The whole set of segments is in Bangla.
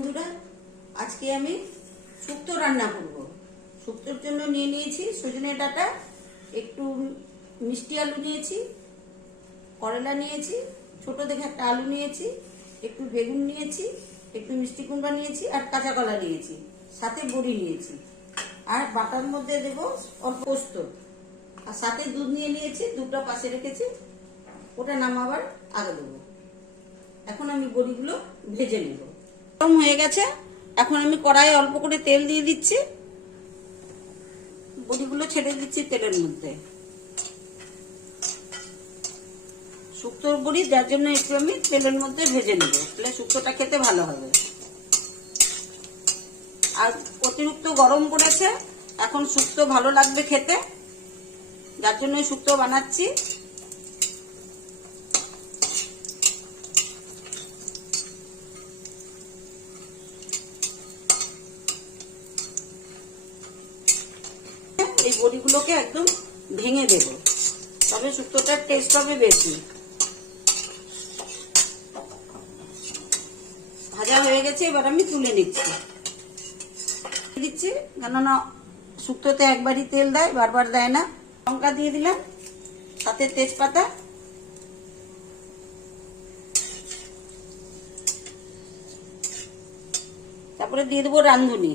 বন্ধুরা, আজকে আমি শুক্তো রান্না করব। শুক্তোর জন্য নিয়ে নিয়েছি সজনে ডাঁটা, একটু মিষ্টি আলু নিয়েছি, করলা নিয়েছি, ছোট দেখে একটা আলু নিয়েছি, একটু বেগুন নিয়েছি, একটু মিষ্টি কুমড়া নিয়েছি আর কাঁচা কলা নিয়েছি, সাথে বড়ি নিয়েছি। আর বাটার মধ্যে দেব অল্প পোস্ত, আর সাথে দুধ নিয়ে নিয়েছি, দুধটা পাশে রেখেছি, ওটা নামাবার আগে দেবো। এখন আমি বড়িগুলো ভেজে নেব। গরম হয়ে গেছে, এখন আমি কড়াইয়ে অল্প করে তেল দিয়ে দিচ্ছি, বড়িগুলো ছেড়ে দিচ্ছি তেলের মধ্যে। শুক্তোর বড়ি যার জন্য একটু আমি তেলের মধ্যে ভেজে নেব, তাহলে শুক্তোটা খেতে ভালো হবে। আর অতিরিক্ত গরম পড়েছে, এখন শুক্তো ভালো লাগবে খেতে, যার জন্য শুক্তো বানাচ্ছি। এই বড়িগুলোকে একদম ভেঙে দেব, তবে শুক্তোটার টেস্ট হবে বেশি। ভাজা হয়ে গেছে, এবার আমি তুলে দিচ্ছি, কেননা শুক্তোতে একবারই তেল দেয়, বারবার দেয় না। লঙ্কা দিয়ে দিলাম, সাথে তেজপাতা, তারপরে দিয়ে দেবো রাঁধুনি।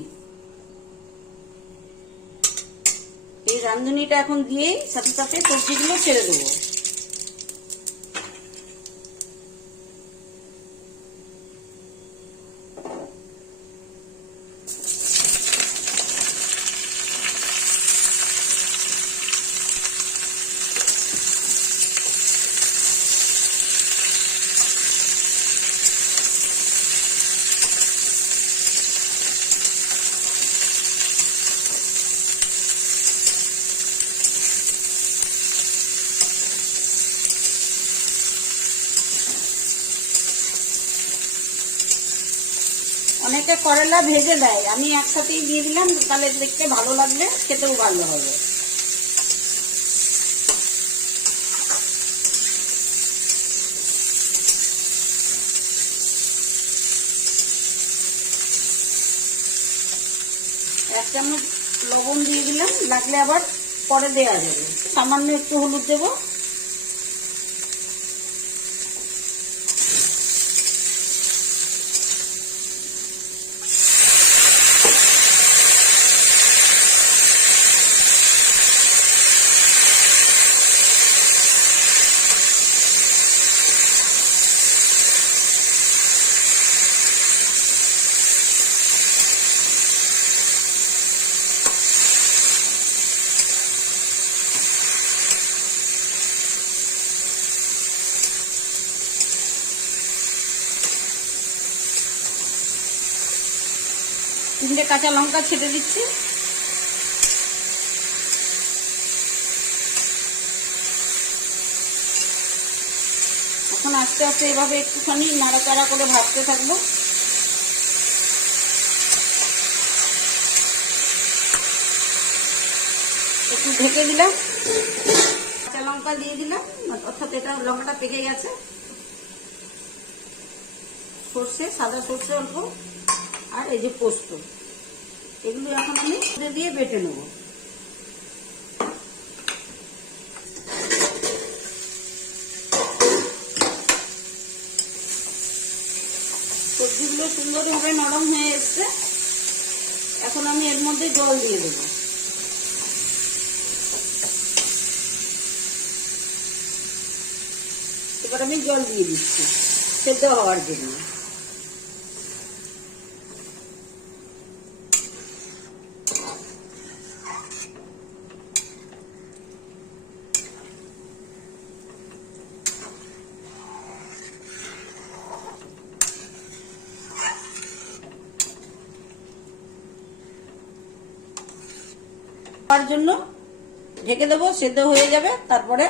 এই রাঁধুনিটা এখন দিয়েই সাথে সাথে সবজিগুলো ছেড়ে দেবো। অনেকে করলা ভেজে দেয়, আমি একসাথেই দিয়ে দিলাম, তাহলে দেখতে ভালো লাগবে, খেতেও ভালো হবে। এক চামচ লবণ দিয়ে দিলাম, লাগলে আবার পরে দেওয়া যাবে। সামান্য একটু হলুদ দেবো, তিনটে কাঁচা লঙ্কা ছেড়ে দিচ্ছি। এখন আস্তে আস্তে এভাবে একটুখানি নাড়াচাড়া করে ভাজতে থাকবো। একটু ঢেকে দিলাম, কাঁচা লঙ্কা দিয়ে দিলাম, অর্থাৎ এটা লঙ্কাটা পেকে গেছে। সর্ষে, সাদা সর্ষে অল্প, আর এই যে পোস্ত, এগুলো এখন আমি দিয়ে বেটে নেব। সবজিগুলো সুন্দরভাবে নরম হয়ে এসছে, এখন আমি এর মধ্যে জল দিয়ে দেবো। এবার আমি জল দিয়ে দিচ্ছি সেদ্ধ হওয়ার জন্য। জন্য ঢেকে দেবো, সেদ্ধ হয়ে যাবে। তারপরে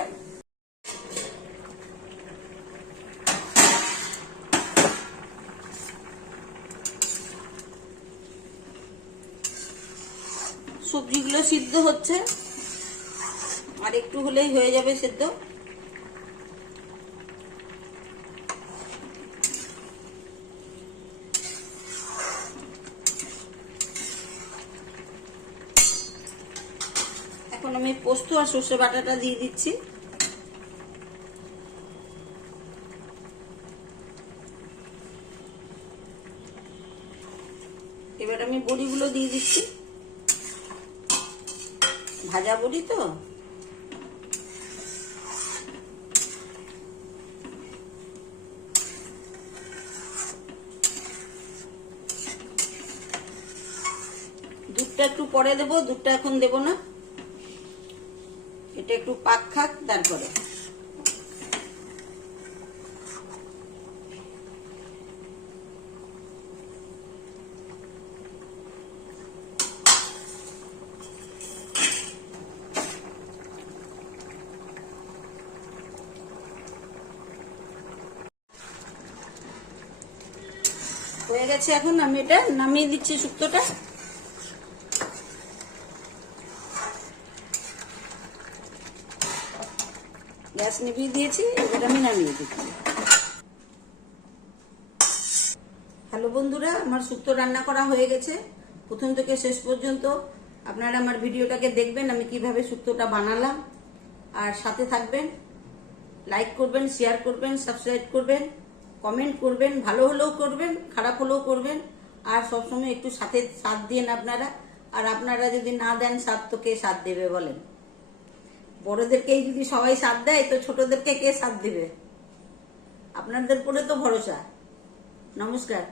সবজিগুলো সিদ্ধ হচ্ছে, আর একটু হলেই হয়ে যাবে সেদ্ধ। পোস্ত আর সর্ষে বাটাটা দিয়ে দিচ্ছি। এবার আমি বড়িগুলো দিয়ে দিচ্ছি, ভাজা বড়ি তো। দুধটা একটু পরে দেবো, দুধটা এখন দেবো না, এটা একটু পাক খাক তারপরে। হয়ে গেছে, এখন আমি এটা নামিয়ে দিচ্ছি শুক্তোটা। গ্যাস নিভিয়ে দিয়েছি, এবার আমি নামিয়ে দিচ্ছি। হ্যালো বন্ধুরা, আমার শুক্তো রান্না করা হয়ে গেছে। প্রথম থেকে শেষ পর্যন্ত আপনারা আমার ভিডিওটাকে দেখবেন, আমি কিভাবে শুক্তোটা বানালাম। আর সাথে থাকবেন, লাইক করবেন, শেয়ার করবেন, সাবস্ক্রাইব করবেন, কমেন্ট করবেন, ভালো হলেও করবেন, খারাপ হলেও করবেন। আর সবসময় একটু সাথে সাথ দিন আপনারা। আর আপনারা যদি না দেন সাথ, তো কে সাথ দেবে বলেন? বড়দেরকেই যদি সবাই সাথ দেয়, তো ছোটদেরকে কে সাথ দিবে? আপনাদের উপরে তো ভরসা। নমস্কার।